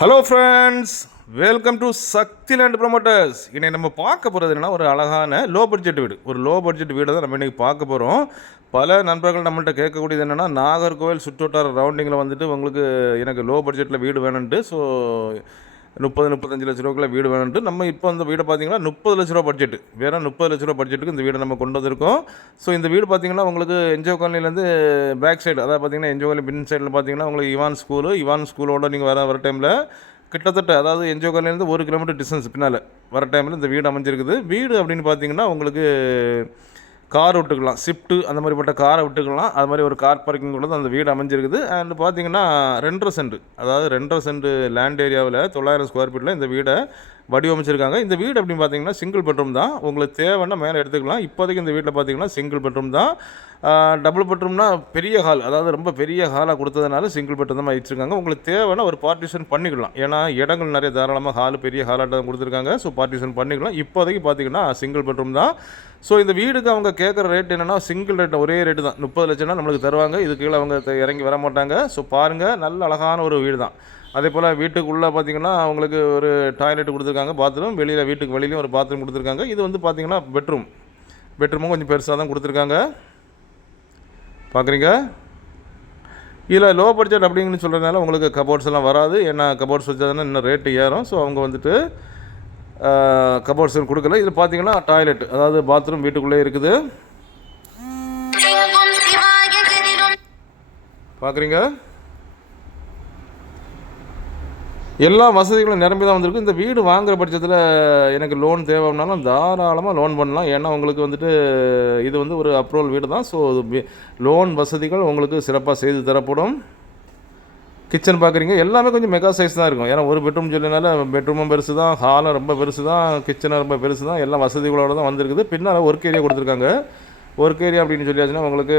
Hello friends, welcome to Shakti land promoters. இன்னைக்கு நம்ம பார்க்க போகிறது என்னென்னா, ஒரு அழகான லோ பட்ஜெட் வீடு. ஒரு லோ பட்ஜெட் வீடு தான் நம்ம இன்றைக்கி பார்க்க போகிறோம். பல நண்பர்கள் நம்மள்கிட்ட கேட்கக்கூடியது என்னென்னா, நாகர்கோவில் சுற்றுவட்டார ரவுண்டிங்கில் வந்துட்டு உங்களுக்கு எனக்கு லோ பட்ஜெட்டில் வீடு வேணுன்ட்டு. ஸோ 30-35 லட்ச ரூபாய்க்குள்ள வீடு வேணுன்ட்டு நம்ம இப்போ அந்த வீடை பார்த்தீங்கன்னா 30 லட்ச ரூபா பட்ஜெட்டு, வேறு 30 லட்ச ரூபா பட்ஜெட்டுக்கு இந்த வீடை நம்ம கொண்டு வந்திருக்கோம். ஸோ இந்த வீடு பார்த்தீங்கன்னா உங்களுக்கு என்ஜோ காலனிலேருந்து பேக் சைடு, அதாவது பார்த்தீங்கன்னா என்ஜோ காலனி பின் சைடில் பார்த்தீங்கன்னா உங்களுக்கு இவான் ஸ்கூலோட நீங்கள் வர டைமில் கிட்டத்தட்ட, அதாவது என்ஜோ காலனிலேருந்து 1 கிலோமீட்டர் டிஸ்டன்ஸ் பின்னால் வர டைமில் இந்த வீடு அமைஞ்சிருக்குது. வீடு அப்படின்னு பார்த்தீங்கன்னா உங்களுக்கு கார் விட்டுக்கலாம், ஷிஃப்ட்டு அந்த மாதிரிப்பட்ட காரை விட்டுக்கலாம். அது மாதிரி ஒரு கார் பார்க்கிங் கூட அந்த வீடு அமைஞ்சிருக்குது. அண்ட் பார்த்தீங்கன்னா 2.5 சென்ட், அதாவது 2.5 சென்ட் லேண்ட் ஏரியாவில் 900 ஸ்கொயர் ஃபீட்டில் இந்த வீடை வடிவமைச்சிருக்காங்க. இந்த வீடு அப்படின்னு பார்த்தீங்கன்னா சிங்கிள் பெட்ரூம் தான். உங்களுக்கு தேவைன்னா மேலே எடுத்துக்கலாம். இப்போதைக்கு இந்த வீட்டில் பார்த்தீங்கன்னா சிங்கிள் பெட்ரூம் தான். டபுள் பெட்ரூம்னா பெரிய ஹால், அதாவது ரொம்ப பெரிய ஹாலாக கொடுத்ததுனால சிங்கிள் பெட்ரூம் தான் வச்சுருக்காங்க. உங்களுக்கு தேவைன்னா ஒரு பார்ட்டிஷன் பண்ணிக்கலாம். ஏன்னா இடங்கள் நிறைய தாராளமாக ஹால் பெரிய ஹாலாக தான் கொடுத்துருக்காங்க. ஸோ பார்ட்டிஷன் பண்ணிக்கலாம். இப்போதைக்கு பார்த்தீங்கன்னா சிங்கிள் பெட்ரூம் தான். ஸோ இந்த வீடுக்கு அவங்க கேட்குற ரேட் என்னென்னா, சிங்கிள் ரேட் ஒரே ரேட்டு தான். 30 லட்சம்னா நம்மளுக்கு தருவாங்க. இது கீழே அவங்க இறங்கி வர மாட்டாங்க. ஸோ பாருங்கள், நல்ல அழகான ஒரு வீடு தான். அதே போல் வீட்டுக்குள்ளே பார்த்திங்கன்னா அவங்களுக்கு ஒரு டாய்லெட் கொடுத்துருக்காங்க, பாத்ரூம். வீட்டுக்கு வெளியிலையும் ஒரு பாத்ரூம் கொடுத்துருக்காங்க. இது வந்து பார்த்திங்கன்னா பெட்ரூமும் கொஞ்சம் பெருசாக தான் கொடுத்துருக்காங்க. பார்க்குறீங்க, இதில் லோ பட்ஜெட் அப்படிங்கன்னு சொல்கிறதுனால உங்களுக்கு கபோர்ட்ஸ் எல்லாம் வராது. ஏன்னா கபோர்ட்ஸ் வச்சாதானே இன்னும் ரேட்டு ஏறும். ஸோ அவங்க வந்துட்டு கபோர்ட்ஸ் கொடுக்கல. இதில் பார்த்தீங்கன்னா டாய்லெட், அதாவது பாத்ரூம் வீட்டுக்குள்ளே இருக்குது. பார்க்குறீங்க, எல்லா வசதிகளும் நிரம்பி தான் வந்திருக்கு. இந்த வீடு வாங்குகிற பட்சத்தில் எனக்கு லோன் தேவைன்னாலும் தாராளமாக லோன் பண்ணலாம். ஏன்னா உங்களுக்கு வந்துட்டு இது வந்து ஒரு அப்ரூவல் வீடு தான். ஸோ லோன் வசதிகள் உங்களுக்கு சிறப்பாக செய்து தரப்படும். கிச்சன் பார்க்குறீங்க, எல்லாமே கொஞ்சம் மெகா சைஸ் தான் இருக்கும். ஏன்னா ஒரு பெட்ரூம் சொல்லினால பெட்ரூமும் பெருசு தான், ஹாலும் ரொம்ப பெருசு தான், கிச்சனும் ரொம்ப பெருசு தான். எல்லா வசதிகளோடு தான் வந்திருக்குது. பின்னால் ஒர்க் ஏரியா கொடுத்துருக்காங்க. ஒர்க் ஏரியா அப்படின்னு சொல்லியாச்சுன்னா உங்களுக்கு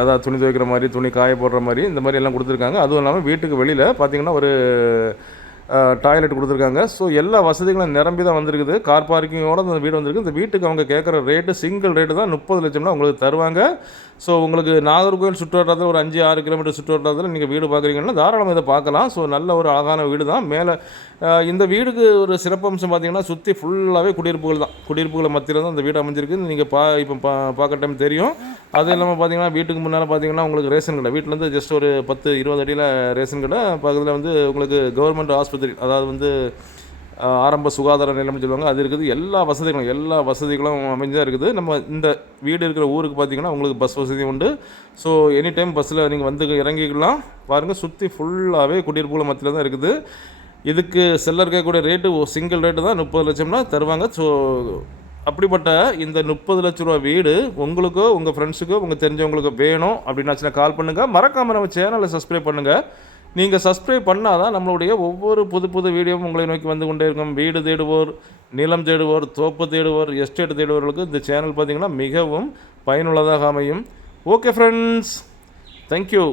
அதாவது துணி துவைக்கிற மாதிரி, துணி காய போடுற மாதிரி, இந்த மாதிரி எல்லாம் கொடுத்துருக்காங்க. அதுவும் இல்லாமல் வீட்டுக்கு வெளியில் பார்த்திங்கன்னா ஒரு டாய்லெட் கொடுத்துருக்காங்க. ஸோ எல்லா வசதிகளும் நிரம்பி தான் வந்திருக்குது. கார் பார்க்கிங்கோடு அந்த வீடு வந்திருக்கு. இந்த வீட்டுக்கு அவங்க கேட்குற ரேட்டு சிங்கிள் ரேட்டு தான் 30 லட்சம்னா உங்களுக்கு தருவாங்க. ஸோ உங்களுக்கு நாகர்கோவில் சுற்றுவட்டாரத்தில் ஒரு 5-6 கிலோமீட்டர் சுற்றுவட்டாரத்தில் நீங்கள் வீடு பார்க்குறீங்கன்னா தாராளமாக இதை பார்க்கலாம். ஸோ நல்ல ஒரு அழகான வீடு தான். மேலே இந்த வீடுக்கு ஒரு சிறப்பம்சம் பார்த்திங்கன்னா சுற்றி ஃபுல்லாகவே குடியிருப்புகள் மத்தியில் தான் இந்த வீடு அமைஞ்சிருக்கு. நீங்கள் இப்போ பார்க்குற டைம் தெரியும். அது இல்லாமல் பார்த்திங்கன்னா வீட்டுக்கு முன்னால் பார்த்திங்கன்னா உங்களுக்கு ரேஷன் கடை, வீட்டிலேருந்து ஜஸ்ட் ஒரு 10-20 அடியில் ரேஷன் கடை, பக்கத்தில் வந்து உங்களுக்கு கவர்மெண்ட் ஆஸ்பத்திரி, அதாவது வந்து ஆரம்ப சுகாதார நிலையம்னு சொல்லுவாங்க, அது இருக்குது. எல்லா வசதிகளும் அமைஞ்சாக இருக்குது. நம்ம இந்த வீடு இருக்கிற ஊருக்கு பார்த்திங்கன்னா உங்களுக்கு பஸ் வசதி உண்டு. ஸோ எனி டைம் பஸ்ஸில் நீங்கள் வந்து இறங்கிக்கலாம். பாருங்கள், சுற்றி ஃபுல்லாகவே குடியிருப்புகள் மத்தியில் தான் இருக்குது. இதுக்கு செல்லர் கேட்கக்கூடிய ரேட்டு சிங்கிள் ரேட்டு தான் 30 லட்சம்னா தருவாங்க. ஸோ அப்படிப்பட்ட இந்த 30 லட்ச ரூபா வீடு உங்களுக்கோ உங்கள் ஃப்ரெண்ட்ஸுக்கோ உங்கள் தெரிஞ்சவங்களுக்கோ வேணும் அப்படின்னாச்சுன்னா கால் பண்ணுங்கள். மறக்காமல் நம்ம சேனலை சப்ஸ்கிரைப் பண்ணுங்கள். நீங்கள் சப்ஸ்கிரைப் பண்ணால் தான் நம்மளுடைய ஒவ்வொரு புது வீடியோவும் உங்களை நோக்கி வந்து கொண்டே இருக்கும். வீடு தேடுவோர், நிலம் தேடுவோர், தோப்பு தேடுவோர், எஸ்டேட் தேடுவோர்களுக்கு இந்த சேனல் பார்த்திங்கன்னா மிகவும் பயனுள்ளதாக அமையும். Okay friends, thank you.